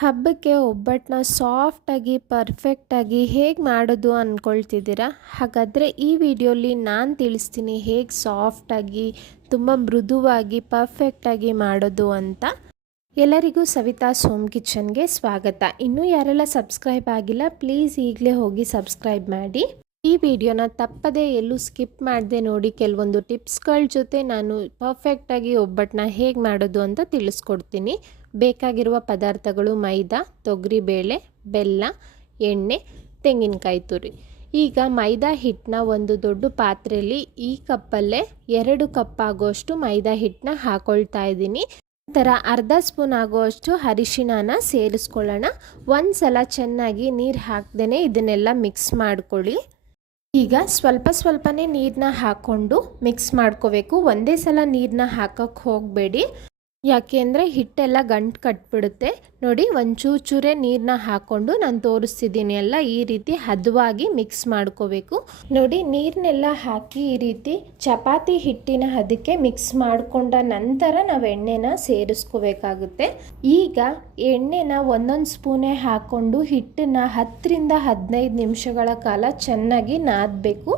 ಹಬ್ಬಕ್ಕೆ ಒಬ್ಬಟ್ಟನ್ನ ಸಾಫ್ಟಾಗಿ, ಪರ್ಫೆಕ್ಟಾಗಿ ಹೇಗೆ ಮಾಡೋದು ಅಂದ್ಕೊಳ್ತಿದ್ದೀರಾ ಹಾಗಾದರೆ ಈ ವಿಡಿಯೋಲಿ ನಾನು ತಿಳಿಸ್ತೀನಿ ಹೇಗೆ ಸಾಫ್ಟಾಗಿ, ತುಂಬ ಮೃದುವಾಗಿ, ಪರ್ಫೆಕ್ಟಾಗಿ ಮಾಡೋದು ಅಂತ. ಎಲ್ಲರಿಗೂ ಸವಿತಾ ಸೋಮ್ ಕಿಚನ್ಗೆ ಸ್ವಾಗತ. ಇನ್ನೂ ಯಾರೆಲ್ಲ ಸಬ್ಸ್ಕ್ರೈಬ್ ಆಗಿಲ್ಲ, ಪ್ಲೀಸ್ ಈಗಲೇ ಹೋಗಿ ಸಬ್ಸ್ಕ್ರೈಬ್ ಮಾಡಿ. ಈ ವಿಡಿಯೋನ ತಪ್ಪದೇ ಎಲ್ಲೂ ಸ್ಕಿಪ್ ಮಾಡದೆ ನೋಡಿ ಕೆಲವೊಂದು ಟಿಪ್ಸ್ಗಳ ಜೊತೆ ನಾನು ಪರ್ಫೆಕ್ಟಾಗಿ ಒಬ್ಬಟ್ಟನ್ನ ಹೇಗೆ ಮಾಡೋದು ಅಂತ ತಿಳಿಸ್ಕೊಡ್ತೀನಿ. ಬೇಕಾಗಿರುವ ಪದಾರ್ಥಗಳು ಮೈದಾ, ತೊಗರಿಬೇಳೆ, ಬೆಲ್ಲ, ಎಣ್ಣೆ, ತೆಂಗಿನಕಾಯಿ ತುರಿ. ಈಗ ಮೈದಾ ಹಿಟ್ಟನ್ನ ಒಂದು ದೊಡ್ಡ ಪಾತ್ರೆಯಲ್ಲಿ ಈ ಕಪ್ಪಲ್ಲೇ ಎರಡು ಕಪ್ ಆಗೋಷ್ಟು ಮೈದಾ ಹಿಟ್ಟನ್ನ ಹಾಕೊಳ್ತಾ ಇದ್ದೀನಿ. ನಂತರ ಅರ್ಧ ಸ್ಪೂನ್ ಆಗುವಷ್ಟು ಅರಿಶಿಣನ ಸೇರಿಸ್ಕೊಳ್ಳೋಣ. ಒಂದು ಸಲ ಚೆನ್ನಾಗಿ ನೀರು ಹಾಕ್ದೇ ಇದನ್ನೆಲ್ಲ ಮಿಕ್ಸ್ ಮಾಡ್ಕೊಳ್ಳಿ. ಈಗ ಸ್ವಲ್ಪ ಸ್ವಲ್ಪನೇ ನೀರನ್ನ ಹಾಕ್ಕೊಂಡು ಮಿಕ್ಸ್ ಮಾಡ್ಕೋಬೇಕು. ಒಂದೇ ಸಲ ನೀರನ್ನ ಹಾಕಕ್ಕೆ ಹೋಗಬೇಡಿ. ಯಾಕೆಂದರೆ ಹಿಟ್ಟೆಲ್ಲ ಗಂಟು ಕಟ್ಬಿಡುತ್ತೆ. ನೋಡಿ, ಒಂದು ಚೂರು ಚೂರೇ ನೀರನ್ನ ಹಾಕ್ಕೊಂಡು ನಾನು ತೋರಿಸ್ತಿದ್ದೀನಿ ಎಲ್ಲ ಈ ರೀತಿ ಹದವಾಗಿ ಮಿಕ್ಸ್ ಮಾಡ್ಕೋಬೇಕು. ನೋಡಿ ನೀರನ್ನೆಲ್ಲ ಹಾಕಿ ಈ ರೀತಿ ಚಪಾತಿ ಹಿಟ್ಟಿನ ಹದಕ್ಕೆ ಮಿಕ್ಸ್ ಮಾಡಿಕೊಂಡ ನಂತರ ನಾವು ಎಣ್ಣೆನ ಸೇರಿಸ್ಕೋಬೇಕಾಗುತ್ತೆ. ಈಗ ಎಣ್ಣೆನ ಒಂದೊಂದು ಸ್ಪೂನೇ ಹಾಕ್ಕೊಂಡು ಹಿಟ್ಟನ್ನ ಹತ್ತರಿಂದ ಹದಿನೈದು ನಿಮಿಷಗಳ ಕಾಲ ಚೆನ್ನಾಗಿ ನಾದಬೇಕು.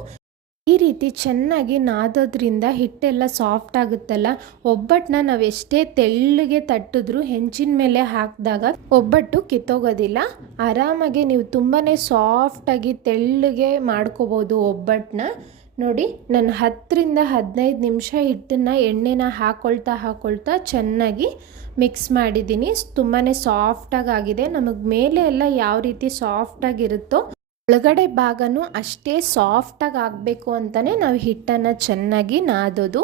ಈ ರೀತಿ ಚೆನ್ನಾಗಿ ನಾದೋದ್ರಿಂದ ಹಿಟ್ಟೆಲ್ಲ ಸಾಫ್ಟ್ ಆಗುತ್ತಲ್ಲ? ಒಬ್ಬಟ್ಟನ್ನ ನಾವು ಎಷ್ಟೇ ತೆಳ್ಳಗೆ ತಟ್ಟಿದ್ರು ಹೆಂಚಿನ ಮೇಲೆ ಹಾಕಿದಾಗ ಒಬ್ಬಟ್ಟು ಕಿತ್ತೋಗೋದಿಲ್ಲ. ಆರಾಮಾಗಿ ನೀವು ತುಂಬಾ ಸಾಫ್ಟಾಗಿ ತೆಳ್ಳಗೆ ಮಾಡ್ಕೋಬೋದು ಒಬ್ಬಟ್ಟನ್ನ ನೋಡಿ ನಾನು ಹತ್ತರಿಂದ ಹದಿನೈದು ನಿಮಿಷ ಹಿಟ್ಟನ್ನು ಎಣ್ಣೆನ ಹಾಕೊಳ್ತಾ ಹಾಕೊಳ್ತಾ ಚೆನ್ನಾಗಿ ಮಿಕ್ಸ್ ಮಾಡಿದ್ದೀನಿ. ತುಂಬಾ ಸಾಫ್ಟಾಗಿ ಆಗಿದೆ. ನಮಗೆ ಮೇಲೆ ಎಲ್ಲ ಯಾವ ರೀತಿ ಸಾಫ್ಟಾಗಿರುತ್ತೋ ಒಳಗಡೆ ಭಾಗನೂ ಅಷ್ಟೇ ಸಾಫ್ಟಾಗಿ ಆಗಬೇಕು ಅಂತಲೇ ನಾವು ಹಿಟ್ಟನ್ನು ಚೆನ್ನಾಗಿ ನಾದೋದು.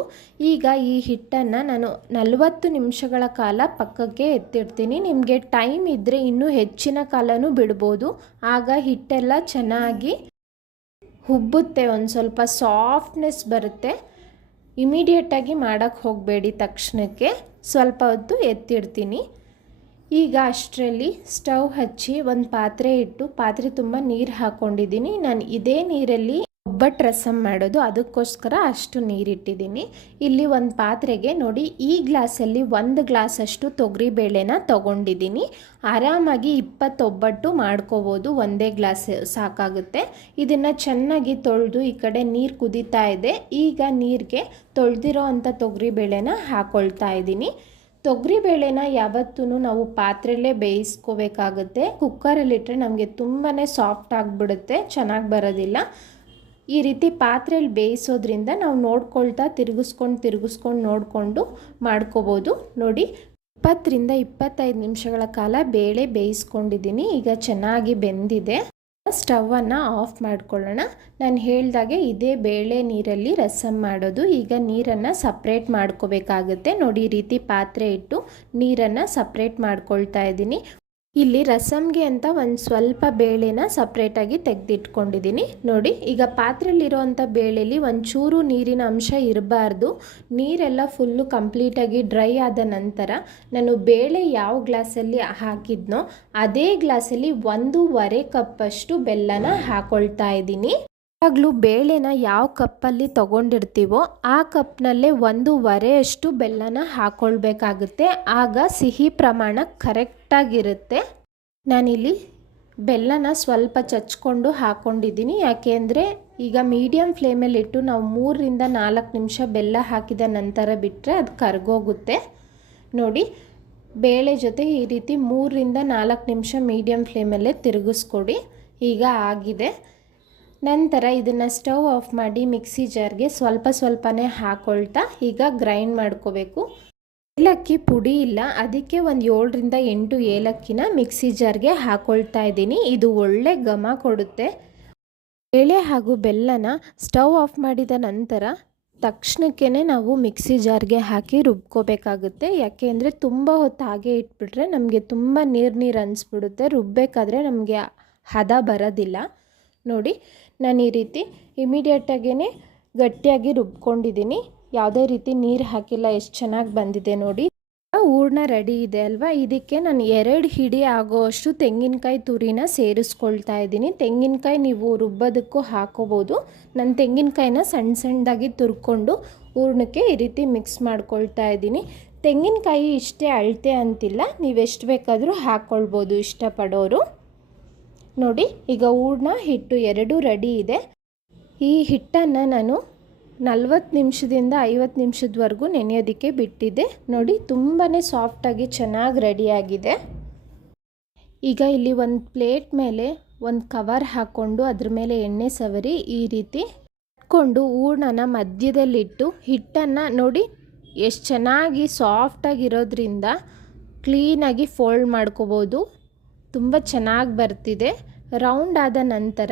ಈಗ ಈ ಹಿಟ್ಟನ್ನು ನಾನು ನಲವತ್ತು ನಿಮಿಷಗಳ ಕಾಲ ಪಕ್ಕಕ್ಕೆ ಎತ್ತಿಡ್ತೀನಿ. ನಿಮಗೆ ಟೈಮ್ ಇದ್ದರೆ ಇನ್ನೂ ಹೆಚ್ಚಿನ ಕಾಲನೂ ಬಿಡ್ಬೋದು. ಆಗ ಹಿಟ್ಟೆಲ್ಲ ಚೆನ್ನಾಗಿ ಹುಬ್ಬುತ್ತೆ, ಒಂದು ಸ್ವಲ್ಪ ಸಾಫ್ಟ್ನೆಸ್ ಬರುತ್ತೆ. ಇಮಿಡಿಯೇಟಾಗಿ ಮಾಡೋಕ್ಕೆ ಹೋಗಬೇಡಿ ತಕ್ಷಣಕ್ಕೆ. ಸ್ವಲ್ಪ ಹೊತ್ತು ಎತ್ತಿಡ್ತೀನಿ. ಈಗ ಅಷ್ಟರಲ್ಲಿ ಸ್ಟವ್ ಹಚ್ಚಿ ಒಂದು ಪಾತ್ರೆ ಇಟ್ಟು ಪಾತ್ರೆ ತುಂಬ ನೀರು ಹಾಕ್ಕೊಂಡಿದ್ದೀನಿ ನಾನು ಇದೇ ನೀರಲ್ಲಿ ಒಬ್ಬಟ್ಟು ರಸಮ್ ಮಾಡೋದು, ಅದಕ್ಕೋಸ್ಕರ ಅಷ್ಟು ನೀರಿಟ್ಟಿದ್ದೀನಿ ಇಲ್ಲಿ ಒಂದು ಪಾತ್ರೆಗೆ ನೋಡಿ, ಈ ಗ್ಲಾಸಲ್ಲಿ ಒಂದು ಗ್ಲಾಸಷ್ಟು ತೊಗರಿ ಬೇಳೆನ ತೊಗೊಂಡಿದ್ದೀನಿ. ಆರಾಮಾಗಿ ಇಪ್ಪತ್ತೊಬ್ಬಟ್ಟು ಮಾಡ್ಕೋಬೋದು, ಒಂದೇ ಗ್ಲಾಸ್ ಸಾಕಾಗುತ್ತೆ. ಇದನ್ನು ಚೆನ್ನಾಗಿ ತೊಳೆದು ಈ ಕಡೆ ನೀರು ಕುದೀತಾ ಇದೆ. ಈಗ ನೀರಿಗೆ ತೊಳೆದಿರೋ ಅಂಥ ತೊಗರಿ ಬೇಳೆನ ಹಾಕ್ಕೊಳ್ತಾ ಇದ್ದೀನಿ. ತೊಗರಿಬೇಳೆನ ಯಾವತ್ತೂ ನಾವು ಪಾತ್ರೆಯಲ್ಲೇ ಬೇಯಿಸ್ಕೋಬೇಕಾಗುತ್ತೆ. ಕುಕ್ಕರಲ್ಲಿಟ್ಟರೆ ನಮಗೆ ತುಂಬಾ ಸಾಫ್ಟ್ ಆಗಿಬಿಡುತ್ತೆ, ಚೆನ್ನಾಗಿ ಬರೋದಿಲ್ಲ. ಈ ರೀತಿ ಪಾತ್ರೆಯಲ್ಲಿ ಬೇಯಿಸೋದ್ರಿಂದ ನಾವು ನೋಡ್ಕೊಳ್ತಾ ತಿರುಗಿಸ್ಕೊಂಡು ತಿರುಗಿಸ್ಕೊಂಡು ನೋಡಿಕೊಂಡು ಮಾಡ್ಕೋಬೋದು. ನೋಡಿ, ಇಪ್ಪತ್ತರಿಂದ ಇಪ್ಪತ್ತೈದು ನಿಮಿಷಗಳ ಕಾಲ ಬೇಳೆ ಬೇಯಿಸ್ಕೊಂಡಿದ್ದೀನಿ. ಈಗ ಚೆನ್ನಾಗಿ ಬೆಂದಿದೆ. ಸ್ಟವನ್ನು ಆಫ್ ಮಾಡ್ಕೊಳ್ಳೋಣ. ನಾನು ಹೇಳ್ದಾಗೆ ಇದೇ ಬೇಳೆ ನೀರಲ್ಲಿ ರಸಮ್ ಮಾಡೋದು. ಈಗ ನೀರನ್ನು ಸಪ್ರೇಟ್ ಮಾಡ್ಕೋಬೇಕಾಗುತ್ತೆ. ನೋಡಿ ರೀತಿ ಪಾತ್ರೆ ಇಟ್ಟು ನೀರನ್ನು ಸಪ್ರೇಟ್ ಮಾಡ್ಕೊಳ್ತಾ ಇದ್ದೀನಿ. ಇಲ್ಲಿ ರಸಮ್ಗೆ ಅಂತ ಒಂದು ಸ್ವಲ್ಪ ಬೇಳೆನ ಸಪ್ರೇಟಾಗಿ ತೆಗೆದಿಟ್ಕೊಂಡಿದ್ದೀನಿ ನೋಡಿ, ಈಗ ಪಾತ್ರೆಯಲ್ಲಿರೋವಂಥ ಬೇಳೆಯಲ್ಲಿ ಒಂಚೂರು ನೀರಿನ ಅಂಶ ಇರಬಾರ್ದು. ನೀರೆಲ್ಲ ಫುಲ್ಲು ಕಂಪ್ಲೀಟಾಗಿ ಡ್ರೈ ಆದ ನಂತರ ನಾನು ಬೇಳೆ ಯಾವ ಗ್ಲಾಸಲ್ಲಿ ಹಾಕಿದ್ನೋ, ಅದೇ ಗ್ಲಾಸಲ್ಲಿ ಒಂದೂವರೆ ಕಪ್ಪಷ್ಟು ಬೆಲ್ಲನ ಹಾಕ್ಕೊಳ್ತಾ ಇದ್ದೀನಿ ಯಾವಾಗಲೂ ಬೇಳೆನ ಯಾವ ಕಪ್ಪಲ್ಲಿ ತಗೊಂಡಿರ್ತೀವೋ ಆ ಕಪ್ನಲ್ಲೇ ಒಂದೂವರೆಯಷ್ಟು ಬೆಲ್ಲನ ಹಾಕ್ಕೊಳ್ಬೇಕಾಗುತ್ತೆ ಆಗ ಸಿಹಿ ಪ್ರಮಾಣ ಕರೆಕ್ಟಾಗಿರುತ್ತೆ. ನಾನಿಲ್ಲಿ ಬೆಲ್ಲನ ಸ್ವಲ್ಪ ಚಚ್ಕೊಂಡು ಹಾಕ್ಕೊಂಡಿದ್ದೀನಿ ಯಾಕೆಂದರೆ ಈಗ ಮೀಡಿಯಮ್ ಫ್ಲೇಮಲ್ಲಿಟ್ಟು ನಾವು ಮೂರರಿಂದ ನಾಲ್ಕು ನಿಮಿಷ ಬೆಲ್ಲ ಹಾಕಿದ ನಂತರ ಬಿಟ್ಟರೆ ಅದು ಕರ್ಗೋಗುತ್ತೆ. ನೋಡಿ, ಬೇಳೆ ಜೊತೆ ಈ ರೀತಿ ಮೂರರಿಂದ ನಾಲ್ಕು ನಿಮಿಷ ಮೀಡಿಯಮ್ ಫ್ಲೇಮಲ್ಲೇ ತಿರುಗಿಸ್ಕೊಡಿ. ಈಗ ಆಗಿದೆ. ನಂತರ ಇದನ್ನು ಸ್ಟವ್ ಆಫ್ ಮಾಡಿ ಮಿಕ್ಸಿ ಜಾರ್ಗೆ ಸ್ವಲ್ಪ ಸ್ವಲ್ಪನೇ ಹಾಕೊಳ್ತಾ ಈಗ ಗ್ರೈಂಡ್ ಮಾಡ್ಕೋಬೇಕು. ಏಲಕ್ಕಿ ಪುಡಿ ಇಲ್ಲ, ಅದಕ್ಕೆ ಒಂದು ಏಳರಿಂದ ಎಂಟು ಏಲಕ್ಕಿನ ಮಿಕ್ಸಿ ಜಾರ್ಗೆ ಹಾಕೊಳ್ತಾ ಇದ್ದೀನಿ. ಇದು ಒಳ್ಳೆ ಘಮ ಕೊಡುತ್ತೆ. ಬೇಳೆ ಹಾಗೂ ಬೆಲ್ಲನ ಸ್ಟವ್ ಆಫ್ ಮಾಡಿದ ನಂತರ ತಕ್ಷಣಕ್ಕೇ ನಾವು ಮಿಕ್ಸಿ ಜಾರ್ಗೆ ಹಾಕಿ ರುಬ್ಕೋಬೇಕಾಗುತ್ತೆ. ಯಾಕೆ ಅಂದರೆ ತುಂಬ ಹೊತ್ತು ಹಾಗೆ ಇಟ್ಬಿಟ್ರೆ ನಮಗೆ ತುಂಬ ನೀರು ನೀರು ಅನಿಸ್ಬಿಡುತ್ತೆ. ರುಬ್ಬೇಕಾದ್ರೆ ನಮಗೆ ಹದ ಬರೋದಿಲ್ಲ. ನೋಡಿ, ನಾನು ಈ ರೀತಿ ಇಮಿಡಿಯೇಟಾಗೇ ಗಟ್ಟಿಯಾಗಿ ರುಬ್ಕೊಂಡಿದ್ದೀನಿ. ಯಾವುದೇ ರೀತಿ ನೀರು ಹಾಕಿಲ್ಲ, ಎಷ್ಟು ಚೆನ್ನಾಗಿ ಬಂದಿದೆ ನೋಡಿ. ಹೂರ್ಣ ರೆಡಿ ಇದೆ ಅಲ್ವಾ? ಇದಕ್ಕೆ ನಾನು ಎರಡು ಹಿಡಿ ಆಗೋಷ್ಟು ತೆಂಗಿನಕಾಯಿ ತುರಿನ ಸೇರಿಸ್ಕೊಳ್ತಾ ಇದ್ದೀನಿ. ತೆಂಗಿನಕಾಯಿ ನೀವು ರುಬ್ಬೋದಕ್ಕೂ ಹಾಕೋಬೋದು. ನಾನು ತೆಂಗಿನಕಾಯಿನ ಸಣ್ಣ ಸಣ್ಣದಾಗಿ ತುರ್ಕೊಂಡು ಹೂರ್ಣಕ್ಕೆ ಈ ರೀತಿ ಮಿಕ್ಸ್ ಮಾಡ್ಕೊಳ್ತಾ ಇದ್ದೀನಿ. ತೆಂಗಿನಕಾಯಿ ಇಷ್ಟೇ ಅಳತೆ ಅಂತಿಲ್ಲ. ನೀವೆಷ್ಟು ಬೇಕಾದರೂ ಹಾಕ್ಕೊಳ್ಬೋದು ಇಷ್ಟಪಡೋರು. ನೋಡಿ, ಈಗ ಹೂರ್ಣ ಹಿಟ್ಟು ಎರಡೂ ರೆಡಿ ಇದೆ. ಈ ಹಿಟ್ಟನ್ನು ನಾನು ನಲ್ವತ್ತು ನಿಮಿಷದಿಂದ ಐವತ್ತು ನಿಮಿಷದವರೆಗೂ ನೆನೆಯೋದಕ್ಕೆ ಬಿಟ್ಟಿದ್ದೆ. ನೋಡಿ ತುಂಬಾ ಸಾಫ್ಟಾಗಿ ಚೆನ್ನಾಗಿ ರೆಡಿಯಾಗಿದೆ ಈಗ ಇಲ್ಲಿ ಒಂದು ಪ್ಲೇಟ್ ಮೇಲೆ ಒಂದು ಕವರ್ ಹಾಕ್ಕೊಂಡು ಅದ್ರ ಮೇಲೆ ಎಣ್ಣೆ ಸವರಿ ಈ ರೀತಿ ಕೊಂಡು ಹೂರ್ಣನ ಮಧ್ಯದಲ್ಲಿಟ್ಟು ಹಿಟ್ಟನ್ನು ನೋಡಿ, ಎಷ್ಟು ಚೆನ್ನಾಗಿ ಸಾಫ್ಟಾಗಿರೋದ್ರಿಂದ ಕ್ಲೀನಾಗಿ ಫೋಲ್ಡ್ ಮಾಡ್ಕೋಬೋದು. ತುಂಬ ಚೆನ್ನಾಗಿ ಬರ್ತಿದೆ. ರೌಂಡ್ ಆದ ನಂತರ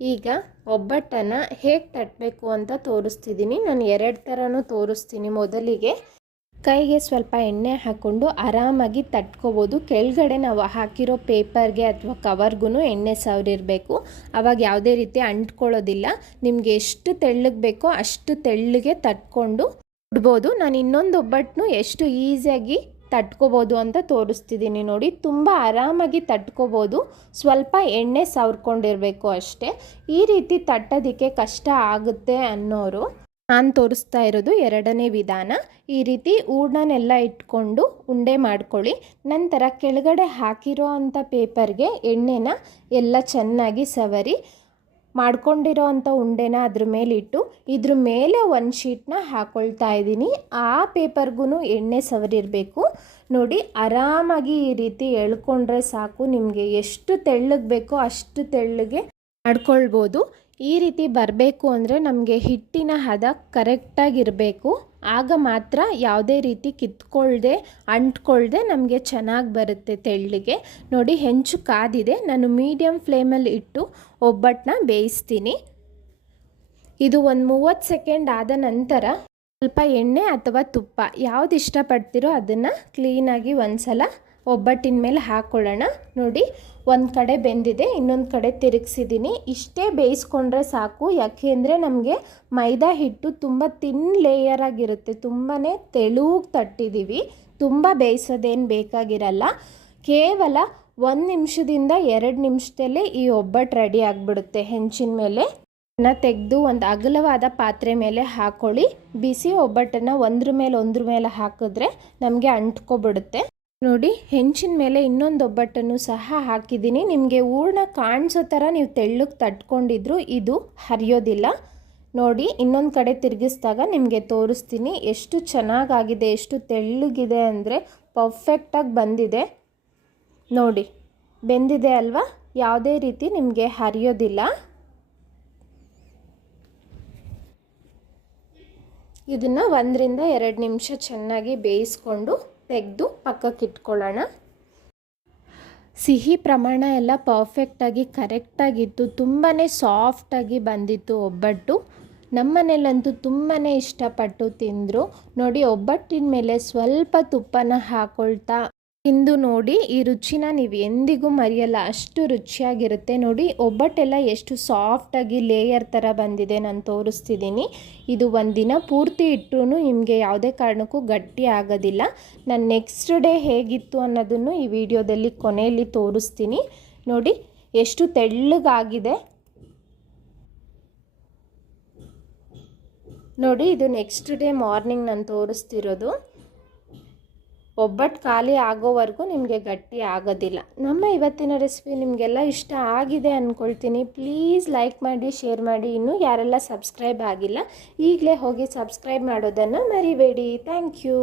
ಈಗ ಒಬ್ಬಟ್ಟನ್ನು ಹೇಗೆ ತಟ್ಟಬೇಕು ಅಂತ ತೋರಿಸ್ತಿದ್ದೀನಿ ನಾನು ಎರಡು ಥರನೂ ತೋರಿಸ್ತೀನಿ ಮೊದಲಿಗೆ. ಕೈಗೆ ಸ್ವಲ್ಪ ಎಣ್ಣೆ ಹಾಕ್ಕೊಂಡು ಆರಾಮಾಗಿ ತಟ್ಕೋಬೋದು. ಕೆಳಗಡೆ ನಾವು ಹಾಕಿರೋ ಪೇಪರ್ಗೆ ಅಥವಾ ಕವರ್ಗೂ ಎಣ್ಣೆ ಸವರಿರಬೇಕು ಆವಾಗ ಯಾವುದೇ ರೀತಿ ಅಂಟ್ಕೊಳ್ಳೋದಿಲ್ಲ. ನಿಮಗೆ ಎಷ್ಟು ತೆಳ್ಳಗೆ ಬೇಕೋ ಅಷ್ಟು ತೆಳ್ಳಗೆ ತಟ್ಕೊಂಡು ಬಿಡ್ಬೋದು ನಾನು ಇನ್ನೊಂದು ಒಬ್ಬಟ್ಟನ್ನು ಎಷ್ಟು ಈಸಿಯಾಗಿ ತಟ್ಕೋಬೋದು ಅಂತ ತೋರಿಸ್ತಿದ್ದೀನಿ ನೋಡಿ. ತುಂಬ ಆರಾಮಾಗಿ ತಟ್ಕೋಬೋದು. ಸ್ವಲ್ಪ ಎಣ್ಣೆ ಸವರ್ಕೊಂಡಿರಬೇಕು ಅಷ್ಟೇ. ಈ ರೀತಿ ತಟ್ಟೋದಕ್ಕೆ ಕಷ್ಟ ಆಗುತ್ತೆ ಅನ್ನೋರು ನಾನು ತೋರಿಸ್ತಾ ಇರೋದು ಎರಡನೇ ವಿಧಾನ. ಈ ರೀತಿ ಹೂರ್ಣನೆಲ್ಲ ಇಟ್ಕೊಂಡು ಉಂಡೆ ಮಾಡ್ಕೊಳ್ಳಿ. ನಂತರ ಕೆಳಗಡೆ ಹಾಕಿರೋ ಅಂಥ ಪೇಪರ್ಗೆ ಎಣ್ಣೆನ ಎಲ್ಲ ಚೆನ್ನಾಗಿ ಸವರಿ. ಮಾಡ್ಕೊಂಡಿರೋ ಅಂಥ ಉಂಡೆನ ಅದ್ರ ಮೇಲಿಟ್ಟು ಇದ್ರ ಮೇಲೆ ಒಂದು ಶೀಟ್ನ ಹಾಕ್ಕೊಳ್ತಾ ಇದ್ದೀನಿ. ಆ ಪೇಪರ್ಗೂ ಎಣ್ಣೆ ಸವರಿರಬೇಕು. ನೋಡಿ, ಆರಾಮಾಗಿ ಈ ರೀತಿ ಎಳ್ಕೊಂಡ್ರೆ ಸಾಕು. ನಿಮಗೆ ಎಷ್ಟು ತೆಳ್ಳಗೆ ಬೇಕೋ ಅಷ್ಟು ತೆಳ್ಳಗೆ ಮಾಡ್ಕೊಳ್ಬೋದು. ಈ ರೀತಿ ಬರಬೇಕು ಅಂದರೆ ನಮಗೆ ಹಿಟ್ಟಿನ ಹದ ಕರೆಕ್ಟಾಗಿರಬೇಕು ಆಗ ಮಾತ್ರ ಯಾವುದೇ ರೀತಿ ಕಿತ್ಕೊಳ್ದೆ, ಅಂಟ್ಕೊಳ್ದೆ ನಮಗೆ ಚೆನ್ನಾಗಿ ಬರುತ್ತೆ ತೆಳ್ಳಿಗೆ. ನೋಡಿ ಹೆಂಚು ಕಾದಿದೆ. ನಾನು ಮೀಡಿಯಮ್ ಫ್ಲೇಮಲ್ಲಿ ಇಟ್ಟು ಒಬ್ಬಟ್ಟನ್ನ ಬೇಯಿಸ್ತೀನಿ. ಇದು ಒಂದು ಮೂವತ್ತು ಸೆಕೆಂಡ್ ಆದ ನಂತರ ಸ್ವಲ್ಪ ಎಣ್ಣೆ ಅಥವಾ ತುಪ್ಪ ಯಾವ್ದು ಇಷ್ಟಪಡ್ತೀರೋ ಅದನ್ನು ಕ್ಲೀನಾಗಿ ಒಂದು ಸಲ ಒಬ್ಬಟ್ಟಿನ ಮೇಲೆ ಹಾಕ್ಕೊಳ್ಳೋಣ ನೋಡಿ, ಒಂದು ಕಡೆ ಬೆಂದಿದೆ, ಇನ್ನೊಂದು ಕಡೆ ತಿರುಗಿಸಿದ್ದೀನಿ. ಇಷ್ಟೇ ಬೇಯಿಸ್ಕೊಂಡ್ರೆ ಸಾಕು. ಯಾಕೆ ಅಂದರೆ ನಮಗೆ ಮೈದಾ ಹಿಟ್ಟು ತುಂಬ ತಿನ್ ಲೇಯರ್ ಆಗಿರುತ್ತೆ. ತುಂಬಾ ತೆಳುಗೆ ತಟ್ಟಿದ್ದೀವಿ ತುಂಬ ಬೇಯಿಸೋದೇನು ಬೇಕಾಗಿರಲ್ಲ. ಕೇವಲ ಒಂದು ನಿಮಿಷದಿಂದ ಎರಡು ನಿಮಿಷದಲ್ಲೇ ಈ ಒಬ್ಬಟ್ಟು ರೆಡಿ ಆಗಿಬಿಡುತ್ತೆ. ಹೆಂಚಿನ ಮೇಲೆ ತೆಗೆದು ಒಂದು ಅಗಲವಾದ ಪಾತ್ರೆ ಮೇಲೆ ಹಾಕೊಳ್ಳಿ. ಬಿಸಿ ಒಬ್ಬಟ್ಟನ್ನು ಒಂದ್ರ ಮೇಲೆ ಒಂದ್ರ ಮೇಲೆ ಹಾಕಿದ್ರೆ ನಮಗೆ ಅಂಟ್ಕೊಬಿಡುತ್ತೆ. ನೋಡಿ, ಹೆಂಚಿನ ಮೇಲೆ ಇನ್ನೊಂದು ಒಬ್ಬಟ್ಟನ್ನು ಸಹ ಹಾಕಿದ್ದೀನಿ. ನಿಮಗೆ ಹೂರ್ಣ ಕಾಣಿಸೋ ಥರ ನೀವು ತೆಳ್ಳಗೆ ತಟ್ಕೊಂಡಿದ್ರು ಇದು ಹರಿಯೋದಿಲ್ಲ. ನೋಡಿ, ಇನ್ನೊಂದು ಕಡೆ ತಿರುಗಿಸಿದಾಗ ನಿಮಗೆ ತೋರಿಸ್ತೀನಿ ಎಷ್ಟು ಚೆನ್ನಾಗಾಗಿದೆ, ಎಷ್ಟು ತೆಳ್ಳಗಿದೆ ಅಂದರೆ ಪರ್ಫೆಕ್ಟಾಗಿ ಬಂದಿದೆ. ನೋಡಿ, ಬೆಂದಿದೆ ಅಲ್ವಾ? ಯಾವುದೇ ರೀತಿ ನಿಮಗೆ ಹರಿಯೋದಿಲ್ಲ. ಇದನ್ನು ಒಂದರಿಂದ ಎರಡು ನಿಮಿಷ ಚೆನ್ನಾಗಿ ಬೇಯಿಸ್ಕೊಂಡು ತೆಗೆದು ಪಕ್ಕಕ್ಕೆ ಇಟ್ಕೊಳ್ಳೋಣ ಸಿಹಿ ಪ್ರಮಾಣ ಎಲ್ಲ ಪರ್ಫೆಕ್ಟಾಗಿ ಕರೆಕ್ಟಾಗಿತ್ತು ತುಂಬಾ ಸಾಫ್ಟಾಗಿ ಬಂದಿತ್ತು ಒಬ್ಬಟ್ಟು. ನಮ್ಮ ಮನೆಯಲ್ಲಂತೂ ತುಂಬಾ ಇಷ್ಟಪಟ್ಟು ತಿಂದರು. ನೋಡಿ, ಒಬ್ಬಟ್ಟಿನ ಮೇಲೆ ಸ್ವಲ್ಪ ತುಪ್ಪನ ಹಾಕೊಳ್ತಾ ತಿಂದು ನೋಡಿ ಈ ರುಚಿನ ನೀವು ಎಂದಿಗೂ ಮರೆಯಲ್ಲ. ಅಷ್ಟು ರುಚಿಯಾಗಿರುತ್ತೆ ನೋಡಿ. ಒಬ್ಬಟ್ಟೆಲ್ಲ ಎಷ್ಟು ಸಾಫ್ಟಾಗಿ ಲೇಯರ್ ಥರ ಬಂದಿದೆ ನಾನು ತೋರಿಸ್ತಿದ್ದೀನಿ. ಇದು ಒಂದಿನ ಪೂರ್ತಿ ಇಟ್ಟರೂ ನಿಮಗೆ ಯಾವುದೇ ಕಾರಣಕ್ಕೂ ಗಟ್ಟಿ ಆಗೋದಿಲ್ಲ. ನಾನು ನೆಕ್ಸ್ಟ್ ಡೇ ಹೇಗಿತ್ತು ಅನ್ನೋದನ್ನು ಈ ವಿಡಿಯೋದಲ್ಲಿ ಕೊನೆಯಲ್ಲಿ ತೋರಿಸ್ತೀನಿ. ನೋಡಿ, ಎಷ್ಟು ತೆಳ್ಳಗಾಗಿದೆ. ನೋಡಿ, ಇದು ನೆಕ್ಸ್ಟ್ ಡೇ ಮಾರ್ನಿಂಗ್ ನಾನು ತೋರಿಸ್ತಿರೋದು. ಒಬ್ಬಟ್ಟು ಖಾಲಿ ಆಗೋವರೆಗೂ ನಿಮಗೆ ಗಟ್ಟಿ ಆಗೋದಿಲ್ಲ. ನಮ್ಮ ಇವತ್ತಿನ ರೆಸಿಪಿ ನಿಮಗೆಲ್ಲ ಇಷ್ಟ ಆಗಿದೆ ಅಂದ್ಕೊಳ್ತೀನಿ ಪ್ಲೀಸ್ ಲೈಕ್ ಮಾಡಿ ಶೇರ್ ಮಾಡಿ. ಇನ್ನೂ ಯಾರೆಲ್ಲ ಸಬ್ಸ್ಕ್ರೈಬ್ ಆಗಿಲ್ಲ, ಈಗಲೇ ಹೋಗಿ ಸಬ್ಸ್ಕ್ರೈಬ್ ಮಾಡೋದನ್ನು ಮರಿಬೇಡಿ. Thank you